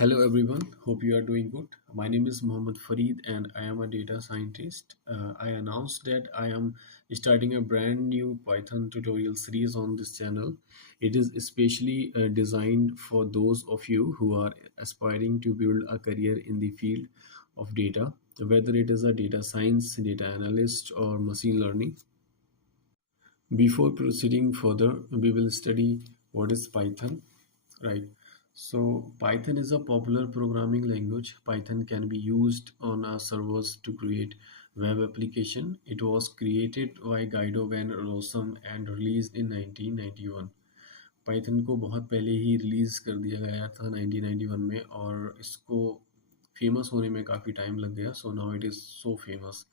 Hello everyone, hope you are doing good. My name is Mohammed Fareed and I am a data scientist. I announced that I am starting a brand new Python tutorial series on this channel. It is especially designed for those of you who are aspiring to build a career in the field of data, whether it is a data science, data analyst, or machine learning. Before proceeding further, we will study what is Python, right? So Python is a popular programming language. Python can be used on our servers to create web application. It was created by Guido van Rossum and released in 1991. Python को बहुत पहले ही release कर दिया गया था 1991 में और इसको फेमस होने में काफ़ी टाइम लग गया. So now it is so famous.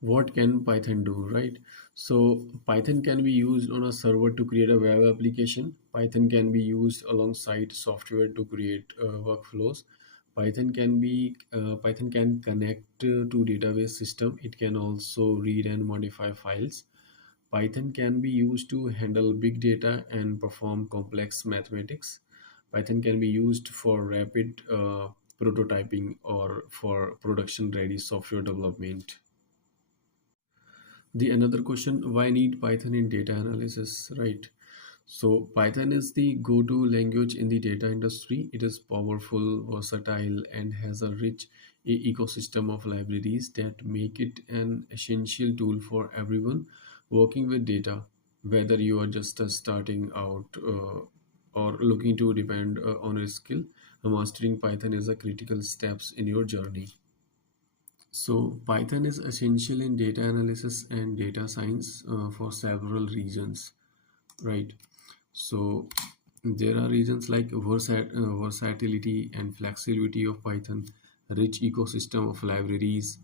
What can Python do, right? So Python can be used on a server to create a web application. Python can be used alongside software to create workflows. Python can connect to database system. It can also read and modify files. Python can be used to handle big data and perform complex mathematics. Python can be used for rapid prototyping or for production ready software development. The another question, why need Python in data analysis, right? So Python is the go-to language in the data industry. It is powerful, versatile, and has a rich ecosystem of libraries that make it an essential tool for everyone working with data, whether you are just starting out or looking to depend on a skill. Mastering Python is a critical steps in your journey. So Python is essential in data analysis and data science for several reasons, right? So there are reasons like versatility and flexibility of Python, rich ecosystem of libraries,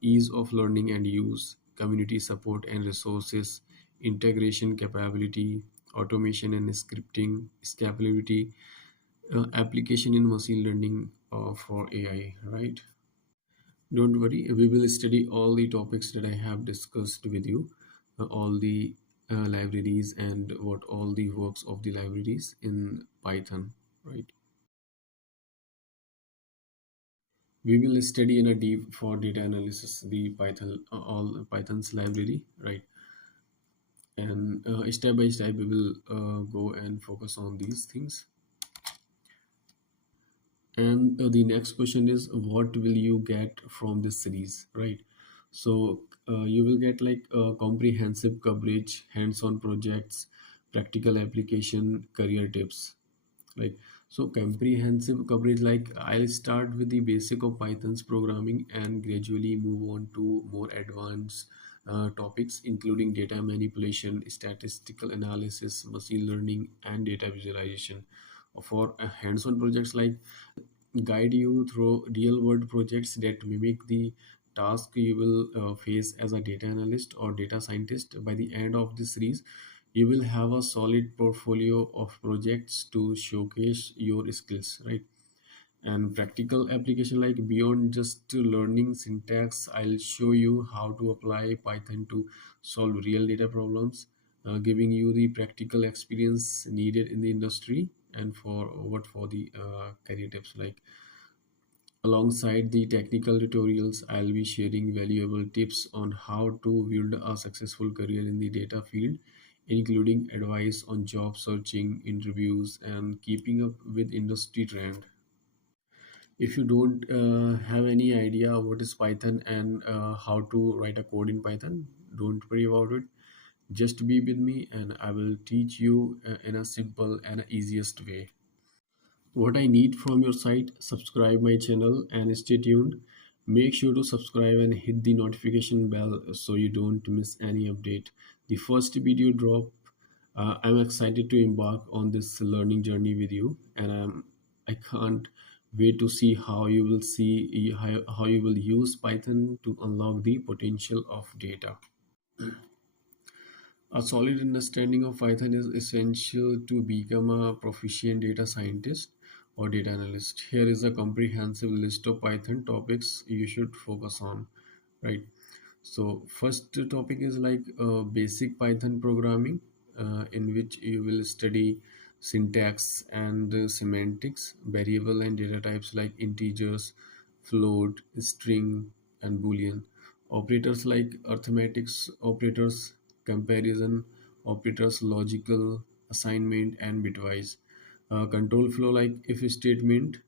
ease of learning and use, community support and resources, integration capability, automation and scripting, scalability, application in machine learning for AI, right? Don't worry, we will study all the topics that I have discussed with you, all the libraries and what all the works of the libraries in Python, right? We will study in a deep for data analysis the Python, all Python's library, right? And step by step, we will go and focus on these things. And the next question is, what will you get from this series, right? So you will get like comprehensive coverage, hands-on projects, practical application, career tips, like. So comprehensive coverage, like I'll start with the basic of Python's programming and gradually move on to more advanced topics including data manipulation, statistical analysis, machine learning, and data visualization. For hands-on projects, like guide you through real world projects that mimic the task you will face as a data analyst or data scientist. By the end of this series, you will have a solid portfolio of projects to showcase your skills, right? And practical application, like beyond just learning syntax, I'll show you how to apply Python to solve real data problems, giving you the practical experience needed in the industry. And for the career tips, like alongside the technical tutorials, I'll be sharing valuable tips on how to build a successful career in the data field, including advice on job searching, interviews, and keeping up with industry trend. If you don't have any idea what is Python and how to write a code in Python, don't worry about it. Just be with me and I will teach you in a simple and easiest way. What I need from your site, subscribe my channel and stay tuned. Make sure to subscribe and hit the notification bell so you don't miss any update. The first video drop, I'm excited to embark on this learning journey with you, and I can't wait to see how you will use Python to unlock the potential of data. A solid understanding of Python is essential to become a proficient data scientist or data analyst. Here is a comprehensive list of Python topics you should focus on, right? So first topic is like basic Python programming, in which you will study syntax and semantics, variable and data types like integers, float, string, and boolean, operators like arithmetics operators, comparison operators, logical, assignment, and bitwise, control flow like if statement,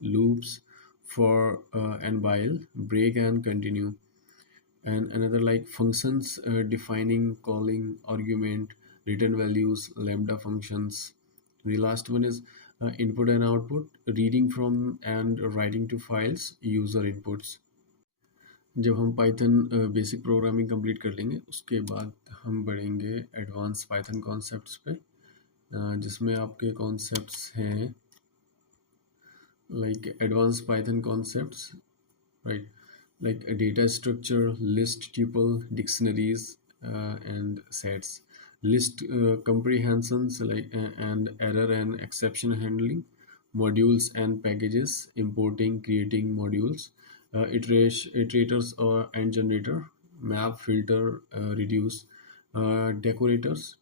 loops, for and while, break and continue, and another like functions, defining, calling, argument, return values, lambda functions. The last one is input and output, reading from and writing to files, user inputs. जब हम Python basic programming complete कर लेंगे उसके बाद हम बढ़ेंगे advance Python concepts पे, जिसमें आपके कॉन्सेप्ट्स हैं like advanced Python concepts, right? Like a data structure, list, tuple, dictionaries, and sets, list comprehensions like and error and exception handling, modules and packages, importing, creating modules, iterators or and generator, map, filter, reduce, decorators,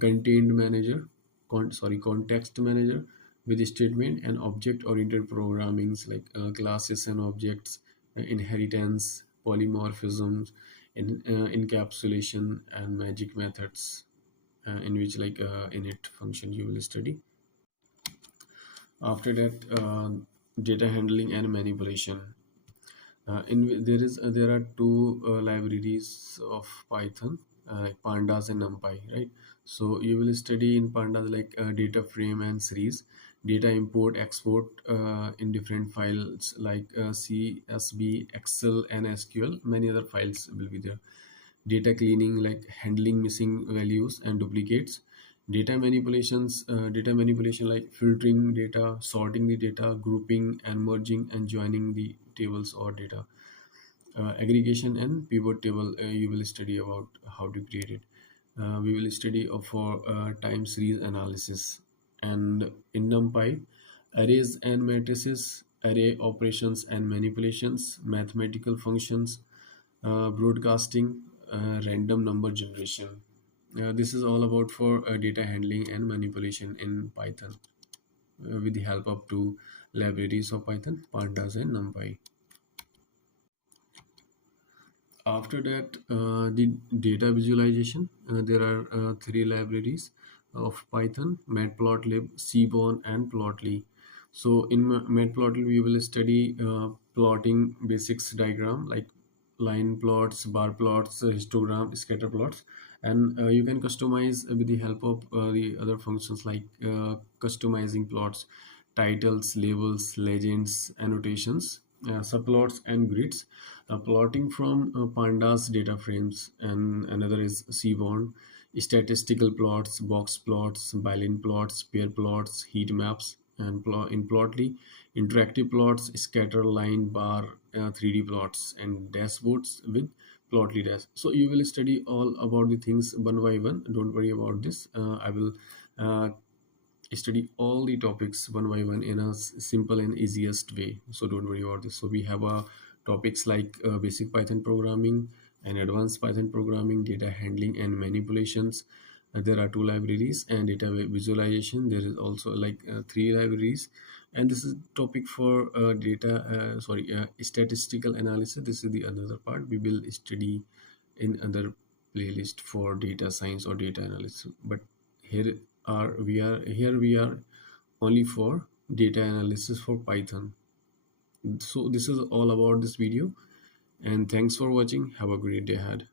contained manager, context manager, with statement and object oriented programmings like classes and objects, inheritance, polymorphisms, encapsulation, and magic methods, in which like init function you will study. After that, data handling and manipulation. There are two libraries of Python, pandas and numpy, right? So you will study in pandas like data frame and series, data import export in different files like CSV, Excel, and SQL. Many other files will be there. Data cleaning like handling missing values and duplicates, data manipulation like filtering data, sorting the data, grouping and merging and joining the tables or data. Aggregation and pivot table, you will study about how to create it. We will study for time series analysis. And in NumPy, arrays and matrices, array operations and manipulations, mathematical functions, broadcasting, random number generation. This is all about for data handling and manipulation in Python, with the help of two libraries of Python, pandas and NumPy. After that, the data visualization, there are three libraries of Python: Matplotlib, Seaborn, and Plotly. So in Matplotlib, we will study plotting basics diagram like line plots, bar plots, histogram, scatter plots, and you can customize with the help of the other functions like customizing plots, titles, labels, legends, annotations, subplots, and grids, plotting from pandas data frames, and another is seaborn, statistical plots, box plots, Boolean plots, pair plots, heat maps, and in plotly interactive plots, scatter, line, bar, 3D plots, and dashboards with plotly dash. So you will study all about the things one by one, don't worry about this. I will uh, study all the topics one by one in a simple and easiest way, so don't worry about this. So we have topics like basic Python programming and advanced Python programming, data handling and manipulations. There are two libraries, and data visualization, there is also like three libraries. And this is topic for statistical analysis. This is the another part we will study in other playlist for data science or data analysis. But here we are only for data analysis for Python. So this is all about this video, and thanks for watching. Have a great day ahead.